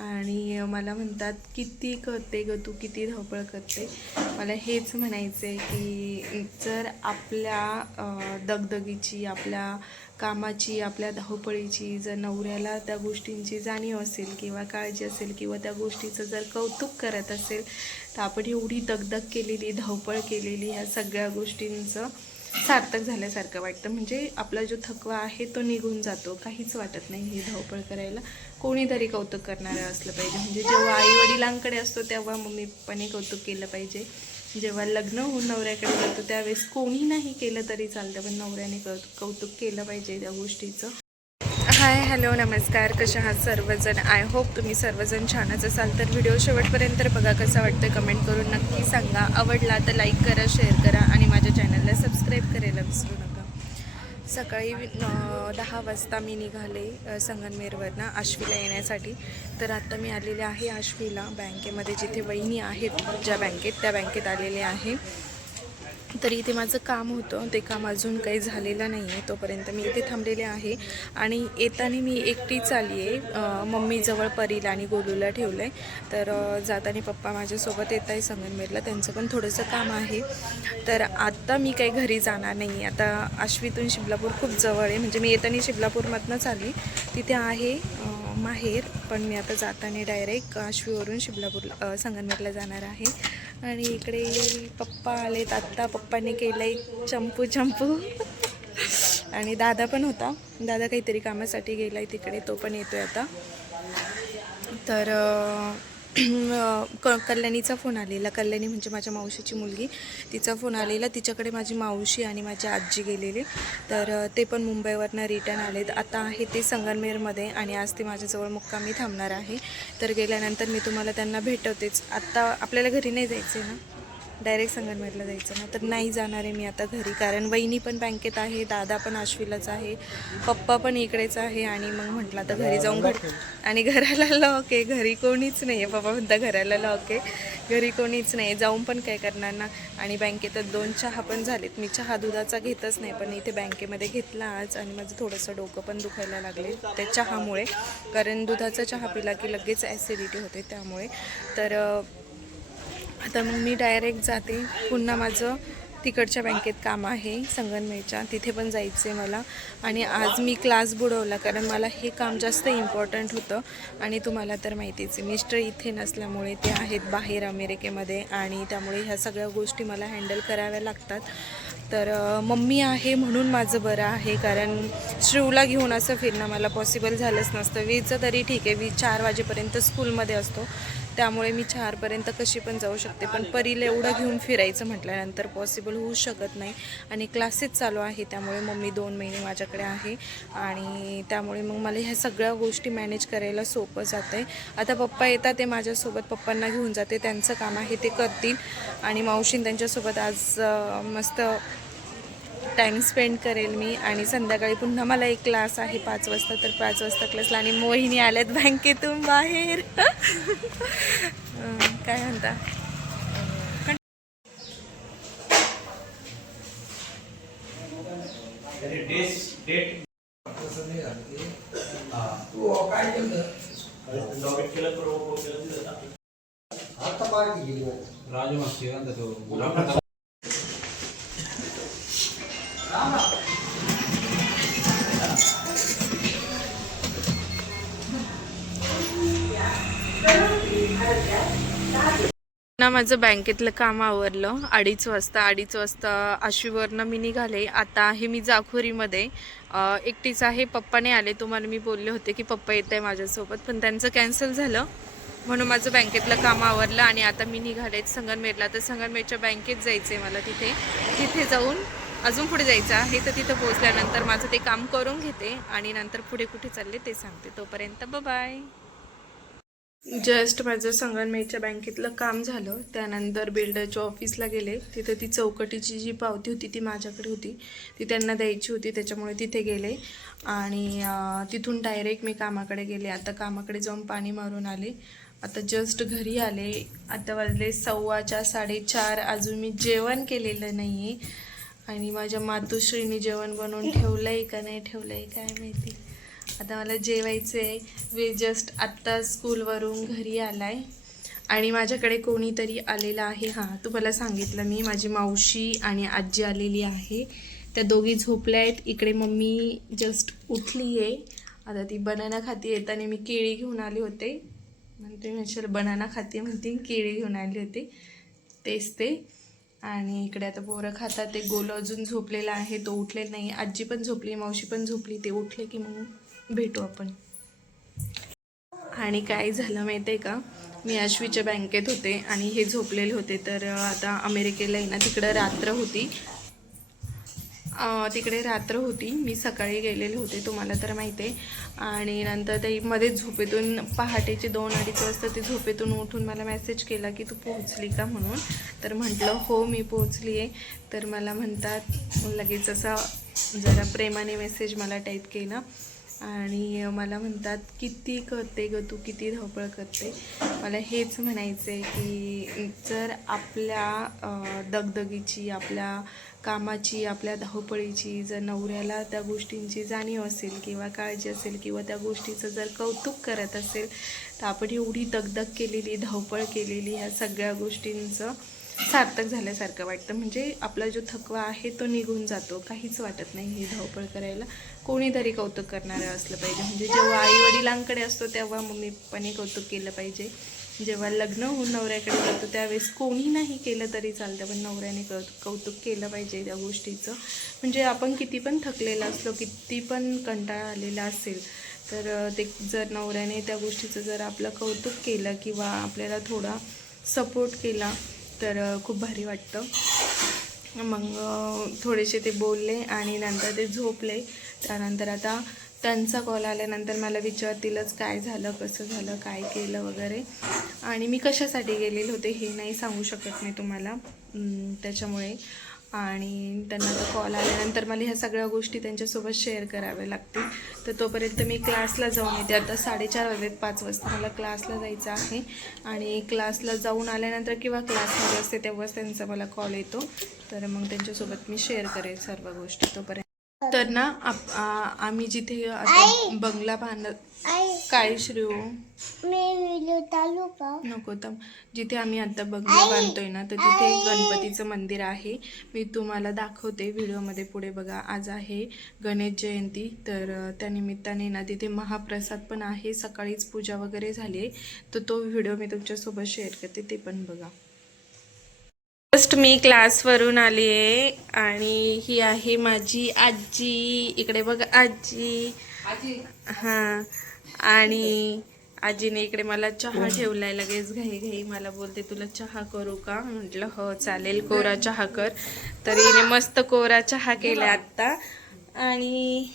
आणि मला म्हणतात किती करते ग तू, किती धावपळ करते. मला हेच म्हणायचं आहे की जर आपल्या दगदगीची, आपल्या कामाची, आपल्या धावपळीची जर नवऱ्याला त्या गोष्टींची जाणीव असेल किंवा काळजी असेल किंवा त्या गोष्टीचं जर कौतुक करत असेल, तर आपण एवढी दगदग केलेली, धावपळ केलेली, ह्या सगळ्या गोष्टींचं सार्थक झाल्यासारखं वाटतं. म्हणजे आपला जो थकवा आहे तो निघून जातो. काहीच वाटत नाही ही धावपळ करायला. कोणीतरी कौतुक करणारं असलं पाहिजे. म्हणजे जेव्हा आईवडिलांकडे असतो तेव्हा मम्मी पप्पाने कौतुक केलं पाहिजे. जेव्हा लग्न होऊन नवऱ्याकडे जातो त्यावेळेस कोणी नाही केलं तरी चालतं, पण नवऱ्याने कौतुक केलं पाहिजे त्या गोष्टीचं. हाय, हॅलो, नमस्कार. कशा आहात सर्वजण? आय होप तुम्ही सर्वजण छानच असाल. तर व्हिडिओ शेवटपर्यंत बघा. कसा वाटतं कमेंट करून नक्की सांगा. आवडला तर लाईक करा, शेअर करा आणि माझ्या चॅनलला सबस्क्राईब करायला विसरू नका. सकाळी 10 वाजता मी निघाले संगमनेरवरनं आश्वीला येण्यासाठी. तर आत्ता मी आलेले आहे आश्वीला बँकेमध्ये, जिथे वहिनी आहेत ज्या बँकेत, त्या बँकेत आलेले आहे. तर इथे माझं काम होतं, ते काम अजून काही झालेलं नाही आहे. तोपर्यंत मी इथे थांबलेले आहे. आणि येताना मी एकटीच आली आहे. मम्मीजवळ परीला आणि गोलूला ठेवलं आहे. तर जाताना पप्पा माझ्यासोबत येत आहे संगमनेरला, त्यांचं पण थोडंसं काम आहे. तर आत्ता मी काही घरी जाणार नाही. आता आश्वीतून शिबलापूर खूप जवळ आहे. म्हणजे मी येताना शिबलापूरमधनंच आली, तिथे आहे माहेर. पण मी आता जाताना डायरेक्ट आश्वीवरून शिबलापूर संगमनेरला जाणार आहे. आणि इकडे पप्पा आलेत आत्ता. पप्पाने केलं आहे चंपू आणि दादा पण होता. दादा काहीतरी कामासाठी गेला आहे तिकडे, तो पण येतो आहे आता. तर कल्याणीचा फोन आलेला. कल्याणी म्हणजे माझ्या मावशीची मुलगी, तिचा फोन आलेला. तिच्याकडे माझी मावशी आणि माझी आजी गेलेले. तर ते पण मुंबईवरनं रिटर्न आलेत. आता आहे ते संगमनेरमध्ये आणि आज ते माझ्याजवळ मुक्कामी थांबणार आहे. तर गेल्यानंतर मी तुम्हाला त्यांना भेटवतेच. आत्ता आपल्याला घरी नाही जायचं आहे ना, डायरेक्ट संगमनेरला जायचं ना, तर नाही जाणार आहे मी आता घरी. कारण वहिनी पण बँकेत आहे, दादा पण आश्वीलाच आहे, पप्पा पण इकडेच आहे. आणि मग म्हटलं आता घरी जाऊन आणि घराला लॉक आहे, घरी कोणीच नाही आहे. पप्पा म्हणता घराला लॉक आहे, घरी कोणीच नाही, जाऊन पण काय करणार ना. आणि बँकेतच 2 चहा पण झालेत. मी चहा दुधाचा घेतच नाही, पण इथे बँकेमध्ये घेतला आज. आणि माझं थोडंसं डोकं पण दुखायला लागले त्या चहामुळे, कारण दुधाचा चहा पिला की लगेच ॲसिडिटी होते त्यामुळे. तर आता मग मी डायरेक्ट जाते. पुन्हा माझं तिकडच्या बँकेत काम आहे संगमनेरच्या, तिथे पण जायचं आहे मला. आणि आज मी क्लास बुडवला, कारण मला हे काम जास्त इम्पॉर्टंट होतं. आणि तुम्हाला तर माहितीच आहे, मिस्टर इथे नसल्यामुळे ते आहेत बाहेर अमेरिकेमध्ये, आणि त्यामुळे ह्या सगळ्या गोष्टी मला हँडल कराव्या लागतात. तर मम्मी आहे म्हणून माझं बरं आहे, कारण श्रीवला घेऊन असं फिरणं मला पॉसिबल झालंच नसतं. 20चं तरी ठीक आहे, 4 वाजेपर्यंत स्कूलमध्ये असतो, त्यामुळे मी 4पर्यंत कशी पण जाऊ शकते. पण परीला एवढं घेऊन फिरायचं म्हटल्यानंतर पॉसिबल होऊ शकत नाही. आणि क्लासेस चालू आहे, त्यामुळे मम्मी 2 महिने माझ्याकडे आहे. आणि त्यामुळे मग मला ह्या सगळ्या गोष्टी मॅनेज करायला सोपं जातं आहे. आता पप्पा येतात, ते माझ्यासोबत पप्पांना घेऊन जाते, त्यांचं काम आहे ते करतील. आणि मावशीन त्यांच्यासोबत आज मस्त टाईम स्पेंड करेल मी. आणि संध्याकाळी पुन्हा मला एक क्लास आहे 5 वाजता, तर 5 वाजता क्लासला. आणि मोहिनी आल्यात बँकेतून बाहेर. काय म्हणता? ना माझं बँकेतलं काम आवरलं 2:30 वाजता. 2:30 वाजता आश्वीवरनं मी निघाले. आता आहे मी जाखोरीमध्ये, एकटीच आहे. पप्पा नाही आले. तुम्हाला मी बोलले होते की पप्पा येत आहे माझ्यासोबत, पण त्यांचं कॅन्सल झालं, म्हणून माझं बँकेतलं काम आवरलं. आणि आता मी निघाले संगमनेरला. तर संगमनेरच्या बँकेत जायचं आहे मला. तिथे जाऊन अजून पुढे जायचं आहे. तर तिथं पोहोचल्यानंतर माझं ते काम करून घेते आणि नंतर पुढे कुठे चालले ते सांगते. तोपर्यंत बाय. जस्ट माझं संगमनेरच्या बँकेतलं काम झालं, त्यानंतर बिल्डरच्या ऑफिसला गेले. तिथं ती चौकटीची जी पावती होती ती माझ्याकडे होती, ती त्यांना द्यायची होती, त्याच्यामुळे तिथे गेले. आणि तिथून डायरेक्ट मी कामाकडे गेले. आता कामाकडे जाऊन पाणी मारून आले. आता जस्ट घरी आले. आता वाजले 4:15 4:30. अजून मी जेवण केलेलं नाही आहे. आणि माझ्या मातोश्रीने जेवण बनवून ठेवलं आहे का नाही ठेवलं आहे काय माहिती. आता मला जेवायचं आहे. मी जस्ट आत्ता स्कूलवरून घरी आलाय आणि माझ्याकडे कोणीतरी आलेलं आहे. हां, तुम्हाला सांगितलं मी, माझी मावशी आणि आजी आलेली आहे. त्या दोघी झोपल्या आहेत. इकडे मम्मी जस्ट उठली आहे. आता ती बनाना खाते. येताना मी केळी घेऊन आले होते. म्हणते मी बनाना खाते म्हणते, केळी घेऊन आली होती तेच ते. आणि इकडे आता पोरं खातात. ते गोल अजून झोपलेला आहे, तो उठलेला नाही. आजी पण झोपली, मावशी पण झोपली. ते उठले की मग भेटू आपण. आणि काय झालं माहिती आहे का, मी आश्वीच्या बँकेत होते आणि हे झोपलेले होते. तर आता अमेरिकेला आहे ना, तिकडे रात्र होती. मी सकाळी गेलेले होते, तुम्हाला तर माहिती आहे. आणि नंतर ते मध्येच झोपेतून पहाटेचे 2-2:30 वाजता ते झोपेतून उठून मला मेसेज केला की तू पोहोचली का म्हणून. तर म्हटलं हो मी पोहोचली आहे. तर मला म्हणतात, लगेच असा जरा प्रेमाने मेसेज मला टाईप केला आणि मला म्हणतात किती करते ग तू, किती धावपळ करते. मला हेच म्हणायचं आहे की जर आपल्या दगदगीची, आपल्या कामाची, आपल्या धावपळीची जर नवऱ्याला त्या गोष्टींची जाणीव असेल किंवा काळजी असेल किंवा त्या गोष्टीचं जर कौतुक करत असेल, तर आपण एवढी दगदग केलेली, धावपळ केलेली, ह्या सगळ्या गोष्टींचं सार्थक झाल्यासारखं वाटतं. म्हणजे आपला जो थकवा आहे तो निघून जातो. काहीच वाटत नाही ही धावपळ करायला. कोणीतरी कौतुक करणारं असलं पाहिजे. म्हणजे जेव्हा आईवडिलांकडे असतो तेव्हा मम्मीपणे कौतुक केलं पाहिजे. जेव्हा लग्न होऊन नवऱ्याकडे जातो त्यावेळेस कोणी नाही केलं तरी चालतं, पण नवऱ्याने कौतुक केलं पाहिजे त्या गोष्टीचं. म्हणजे आपण किती पण थकलेलं असलो, किती पण कंटाळा आलेला असेल, तर ते जर नवऱ्याने त्या गोष्टीचं जर आपलं कौतुक केलं किंवा आपल्याला थोडा सपोर्ट केला तर खूप भारी वाटतं. मग थोडेसे ते बोलले आणि नंतर ते झोपले. त्यानंतर आता त्यांचा कॉल आल्यानंतर मला विचारतीलच काय झालं, कसं झालं, काय केलं वगैरे. आणि मी कशासाठी गेलेले होते हे नाही सांगू शकत नाही तुम्हाला, त्याच्यामुळे. आणि त्यांना कॉल आल्यानंतर मला ह्या सगळ्या गोष्टी त्यांच्यासोबत शेअर कराव्या लागतील. तर तोपर्यंत मी क्लासला जाऊन येते. आता 4:30 वाजलेत, 5 वाजता मला क्लासला जायचं आहे. आणि क्लासला जाऊन आल्यानंतर किंवा क्लासमध्ये असते तेव्हाच त्यांचा मला कॉल येतो. तर मग त्यांच्यासोबत मी शेअर करेल सर्व गोष्टी तोपर्यंत. तर ना आम्ही जिथे आता बंगला बांधत काय श्रीओ नको तर जिथे आम्ही आता बंगला बांधतोय ना, तर तिथे गणपतीचं मंदिर आहे. मी तुम्हाला दाखवते व्हिडिओमध्ये पुढे बघा. आज आहे गणेश जयंती, तर त्यानिमित्ताने ना तिथे महाप्रसाद पण आहे. सकाळीच पूजा वगैरे झाली आहे, तर तो व्हिडिओ मी तुमच्यासोबत शेअर करते, ते पण बघा. जस्ट मी क्लासवरून आली आहे आणि ही आहे माझी आजी. इकडे बघा आजी. हां, आणि आजीने इकडे मला चहा ठेवलाय लगेच घाई मला बोलते तुला चहा करू का. म्हटलं हो चालेल, कोरा चहा कर. तर हिने मस्त कोरा चहा केला आत्ता. आणि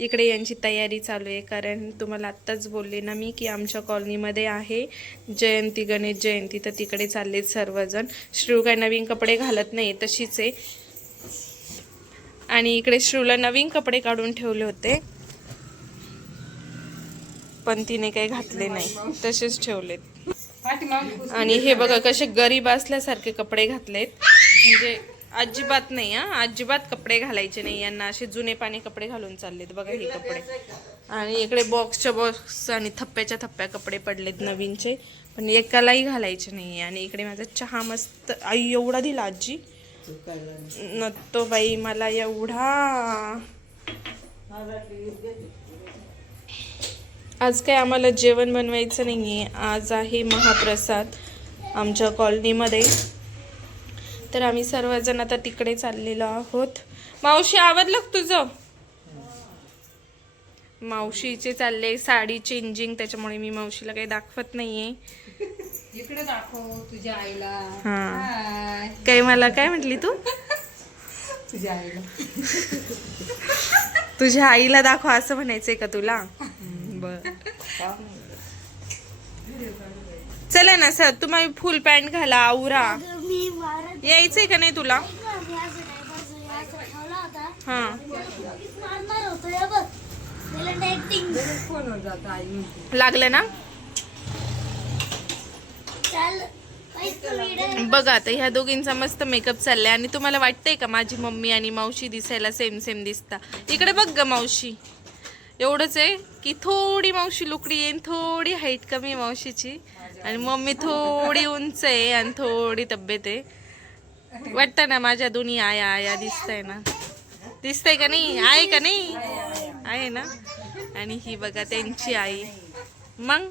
इकडे यांची तयारी चालू आहे, कारण तुम्हाला आत्ताच बोलले ना मी की आमच्या कॉलनीमध्ये आहे जयंती, गणेश जयंती. तर तिकडे चाललेत सर्वजण. श्रीव काय नवीन कपडे घालत नाही, तशीच आहे. आणि इकडे श्रीवला नवीन कपडे काढून ठेवले होते, पण तिने काही घातले नाही, तसेच ठेवलेत. आणि हे बघा कसे गरीब असल्यासारखे कपडे घातलेत. म्हणजे अजिबात नाही, अजिबात कपडे घालायचे नाही यांना. असे जुने पाणी कपडे घालून चाललेत बघा हे कपडे. आणि इकडे बॉक्सच्या बॉक्स आणि थप्प्याच्या थप्प्या कपडे पडलेत नवीनचे, पण एकालाही घालायचे नाही. आणि इकडे माझा चहा मस्त. आई एवढा दिला आजी नतो बाई मला एवढा. आज काय आम्हाला जेवण बनवायचं नाही आहे, आज आहे महाप्रसाद आमच्या कॉलनीमध्ये. तर आम्ही सर्वजण आता तिकडे चाललेलो आहोत. मावशी आवडलं तुझं? मावशीचे चालले साडी चेंजिंग, त्याच्यामुळे मी मावशीला काही दाखवत नाहीये. इकडे दाखव तुझ्या आईला. हा काय मला काय म्हटली तू? तुझ्या आईला तुझ्या आईला दाखव असं म्हणायचंय का तुला? बर चला ना सर, तुम्ही फुल पॅन्ट घाला, आवरा. यायचंय का नाही तुला? हा लागलं ना. बघा आता ह्या दोघींचा मस्त मेकअप चाललाय. आणि तुम्हाला वाटतंय का माझी मम्मी आणि मावशी दिसायला सेम सेम दिसता? इकडे बघ ग मावशी, एवढंच आहे की थोडी मावशी लुकडी येईन, थोडी हाईट कमी आहे मावशीची, आणि मम्मी थोडी उंच आहे आणि थोडी तब्येत आहे. वाटतं ना माझ्या दोन्ही आया आया दिसतंय ना, दिसतंय का नाही, आहे का नाही, आहे ना. आणि ही बघा त्यांची आई. मग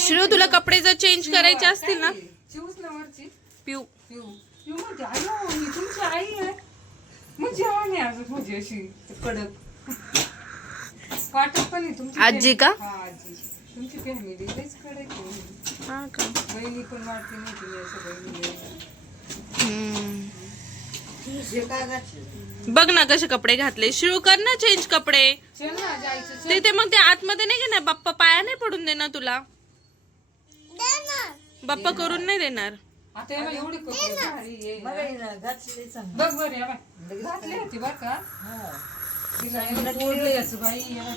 श्रेय तुला कपडे जर चेंज करायचे असतील ना, चिवच ना वरची पिऊ पिऊ पिऊ म्हणते आई हो, ही तुमची आई आहे. मग जेवण आहे अजून म्हणजे अशी कडक वाटत पण आहे तुमची आजी का? हा आजी. तुमची फॅमिली लईच कडक आहे. हा का. बहिणी पण वाटते नाही तुम्ही असं बहिणी. बघ ना कसे कपडे घातले. शिळू कर ना चेंज कपडे. चल ना जायचं. ते मग ते आतमध्ये नाही घेणार. बाप्पा पाया नाही पडून देणार तुला. बाप्पा करून नाही देणार. आता याला एवढे कपडे भारी आहे. बघ बरं या बाई घातली होती बर का. तिला एवढं तोडलं याचं बाई याला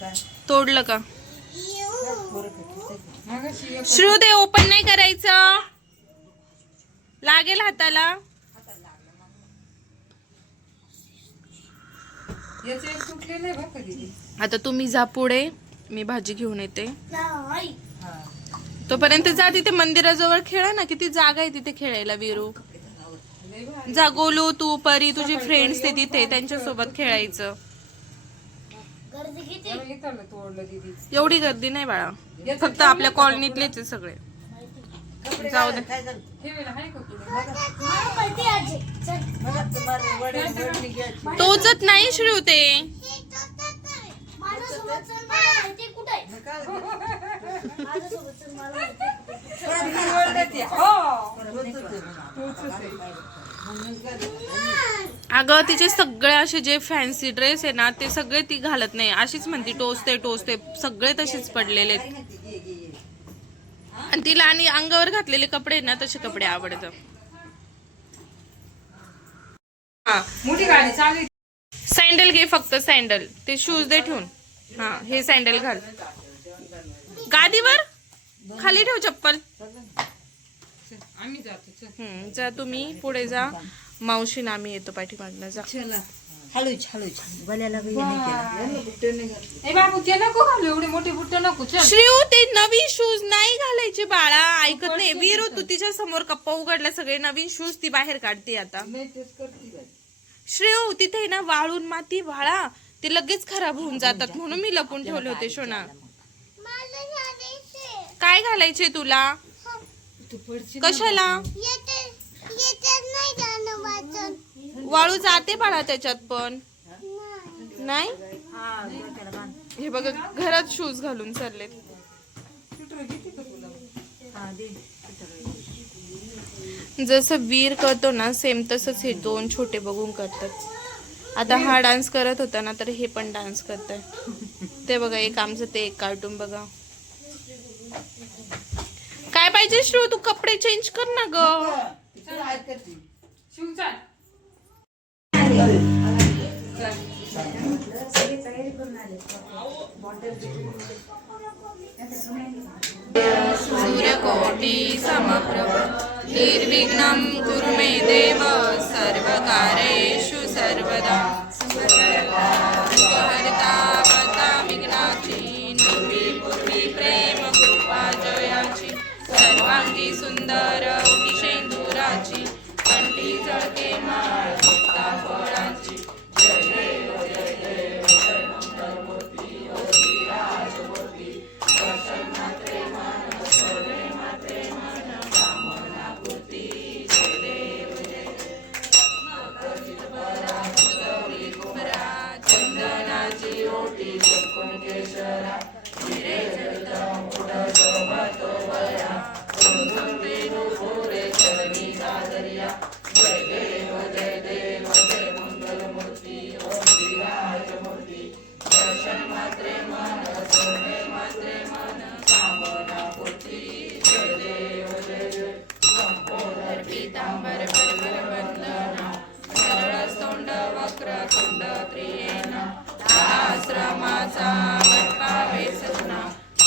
काय. तोडलं का? मगाशी एक श्रू ते ओपन नाही करायचं, लागेल हाताला. याचं एक तुटलेलं आहे बरं का दीदी. आता तुम्ही जा पुढे, मी भाजी घेऊन येते. तोपर्यंत जा तिथे मंदिराजवळ खेळा ना, किती जागा आहे तिथे खेळायला. विरू जा, गोलू तू परी तुझे फ्रेंड्स ते तिथे, त्यांच्या सोबत खेळायचं. याला इथलं तोडलं दीदी. एवढी गर्दी नाही बाळा, फक्त आपल्या कॉलनीतलेच आहे सगळे. जाऊ दे. हे वेळेला आहे का कुठे? टोचत नाही श्रेय ते. अगं तिचे सगळे असे जे फॅन्सी ड्रेस आहे ना, ते सगळे ती घालत नाही. अशीच म्हणती टोचते टोचते, सगळे तसेच पडलेले आहेत. आणि तिला आणि अंगावर घातलेले कपडे ना, तसे कपडे आवडतात. मोठी गाडी चालली. सँडल घे फक्त, सँडल. ते शूज दे ठेवून. हा हे सँडल घाल. गादीवर खाली ठेव चप्पल. आम्ही जातो चल. जा तुम्ही पुढे जा. मावशी ना आम्ही येतो पाठीमागनं. जा. हळूच हळूच गल्याला काही नाही केलं. ए बाबू ते नको घालू, एवढे मोठे बुट्टे नको. चल श्रेयू ते नवीन शूज नाही घालायचे बाळा, ऐकत नाही. वीर तू तिच्या समोर कप्पा उघडला, सगळे नवीन शूज ती बाहेर काढते आता. श्रेयू तिथे ना वाळून माती बाळा, ते लगेच खराब होऊन जातात, म्हणून मी लपून ठेवले होते. शोना काय घालायचे तुला? कशाला? वाळू जाते बाळा त्याच्यात पण. नाही हे बघा घरात शूज घालून चाललेत. जसं वीर करतो ना सेम तसंच हे दोन छोटे बघून करतात. आता हा डान्स करत होता ना, तर हे पण डान्स करताय. ते बघा एक आमचं ते एक कार्टून बघा. काय पाहिजे श्रू, तू कपडे चेंज कर ना ग. शिव चाल. सूर्यकोटि समप्रभ निर्विघ्नं कुरु मे देव सर्वकार्येषु सर्वदा. हरता पता विघ्नाची पूर्वी प्रेम कृपा जयाची. सर्वांगी सुंदर शेंदुराची कंठी जळके माळ फळाची.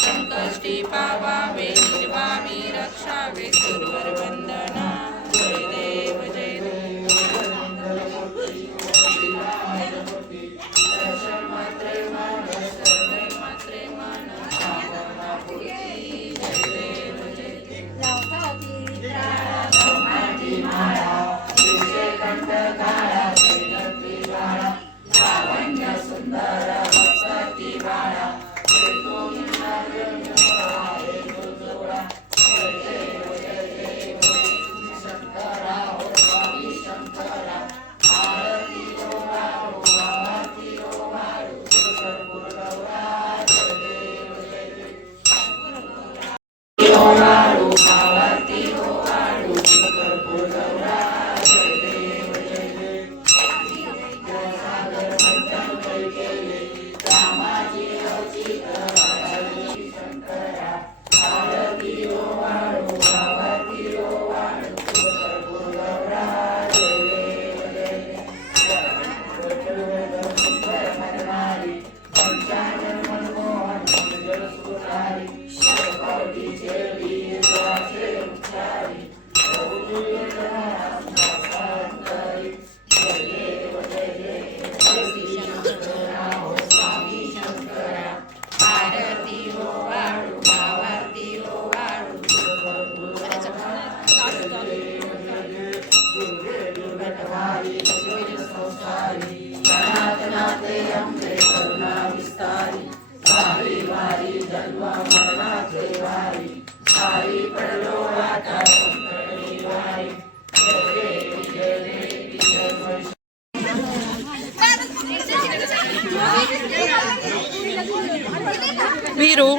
संकष्टी पावावे निर्वामी रक्षावे सुरवर वंदना. जय देव जय देव. वीरू